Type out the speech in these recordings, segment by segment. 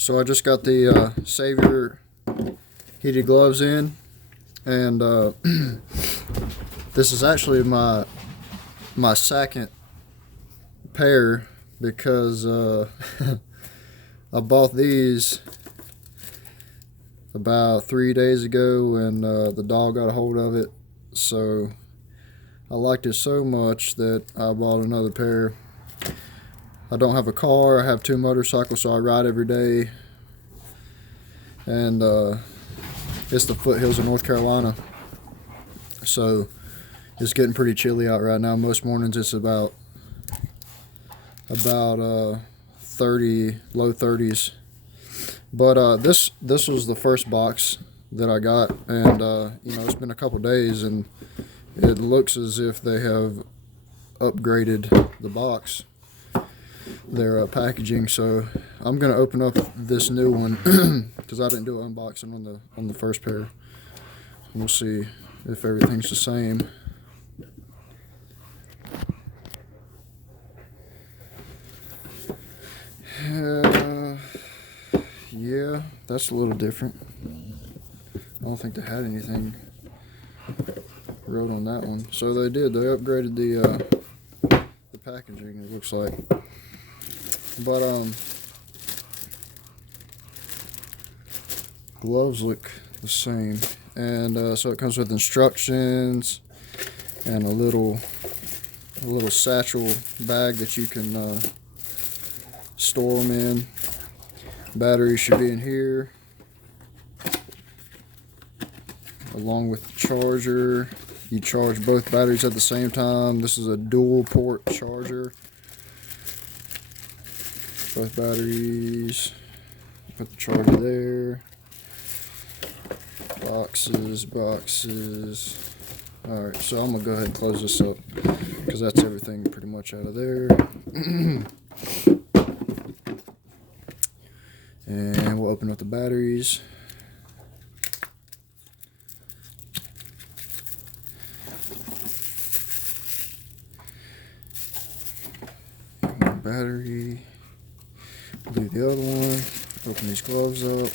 So I just got the Savior heated gloves in, and this is actually my second pair because I bought these about 3 days ago, and the dog got a hold of it, so I liked it so much that I bought another pair. I don't have a car. I have 2 motorcycles, so I ride every day, and it's the foothills of North Carolina, so it's getting pretty chilly out right now. Most mornings it's about 30, low 30s. But this was the first box that I got, and it's been a couple days, and it looks as if they have upgraded the box, their packaging. So I'm gonna open up this new one because I didn't do an unboxing on the first pair. We'll see if everything's the same. Yeah, that's a little different. I don't think they had anything wrote on that one. So they did. They upgraded the packaging, it looks like. But gloves look the same, and so it comes with instructions and a little satchel bag that you can store them in. Batteries should be in here, along with the charger. You charge both batteries at the same time. This is a dual port charger. Both batteries. Put the charger there. Boxes. Alright, so I'm going to go ahead and close this up because that's everything pretty much out of there. And we'll open up the batteries. One battery. Do the other one. Open these gloves up.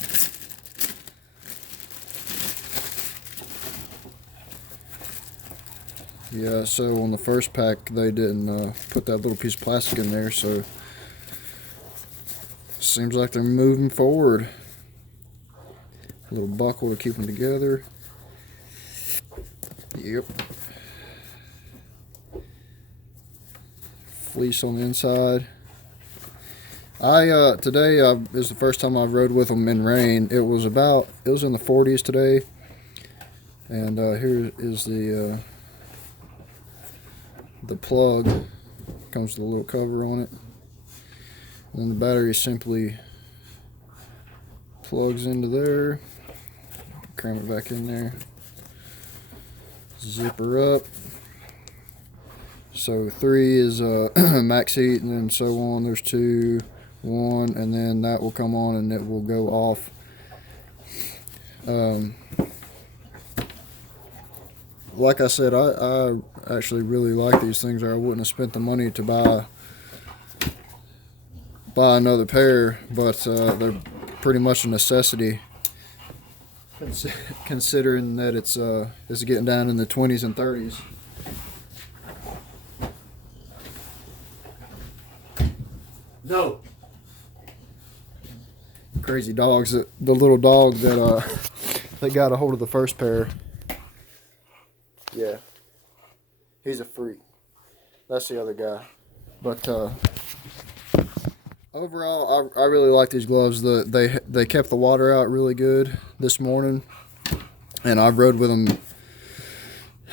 Yeah, so on the first pack they didn't put that little piece of plastic in there, so seems like they're moving forward. A little buckle to keep them together. Yep. Fleece on the inside. Today is the first time I've rode with them in rain. It was in the 40s today, and here is the plug. Comes with a little cover on it. And then the battery simply plugs into there. Cram it back in there. Zip her up. So 3 is max heat, and then so on. There's 2, 1, and then that will come on and it will go off. Like I said, I actually really like these things, or I wouldn't have spent the money to buy another pair, but they're pretty much a necessity considering that it's getting down in the 20s and 30s. No. Crazy dogs. The little dog that got a hold of the first pair. Yeah. He's a freak. That's the other guy. But overall, I really like these gloves. They kept the water out really good this morning, and I've rode with them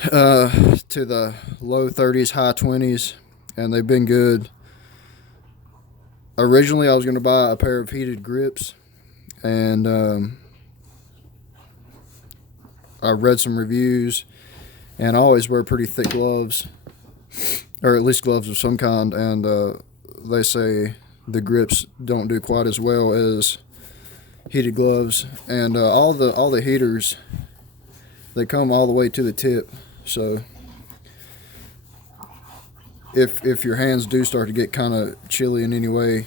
to the low 30s, high 20s, and they've been good. Originally, I was going to buy a pair of heated grips, and I read some reviews, and I always wear pretty thick gloves, or at least gloves of some kind, and they say the grips don't do quite as well as heated gloves, and all the heaters, they come all the way to the tip, so if your hands do start to get kind of chilly in any way,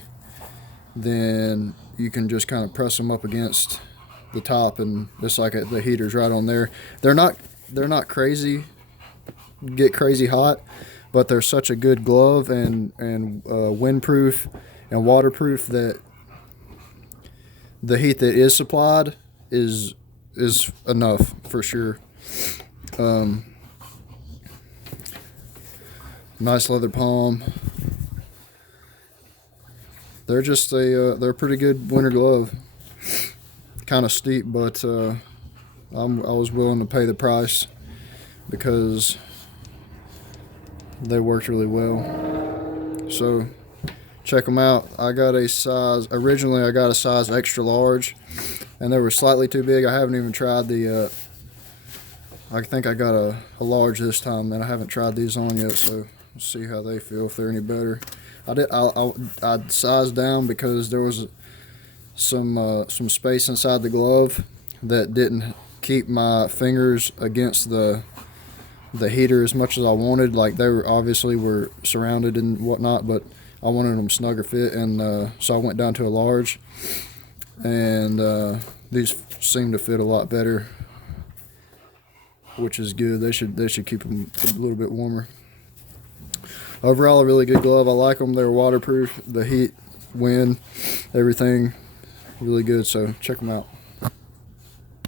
then you can just kind of press them up against the top, and it's like the heater's right on there. They're not crazy, get crazy hot, but they're such a good glove and windproof and waterproof that the heat that is supplied is enough for sure. Nice leather palm. They're just they're a pretty good winter glove. Kind of steep, but I was willing to pay the price because they worked really well. So check them out. Originally I got a size extra large, and they were slightly too big. I haven't even tried I think I got a large this time, and I haven't tried these on yet, so we'll see how they feel, if they're any better. I sized down because there was some space inside the glove that didn't keep my fingers against the heater as much as I wanted. Like, they were surrounded and whatnot, but I wanted them snugger fit, and so I went down to a large, and these seem to fit a lot better, which is good. They should keep them a little bit warmer. Overall, a really good glove. I like them. They're waterproof. The heat, wind, everything, really good. So check them out.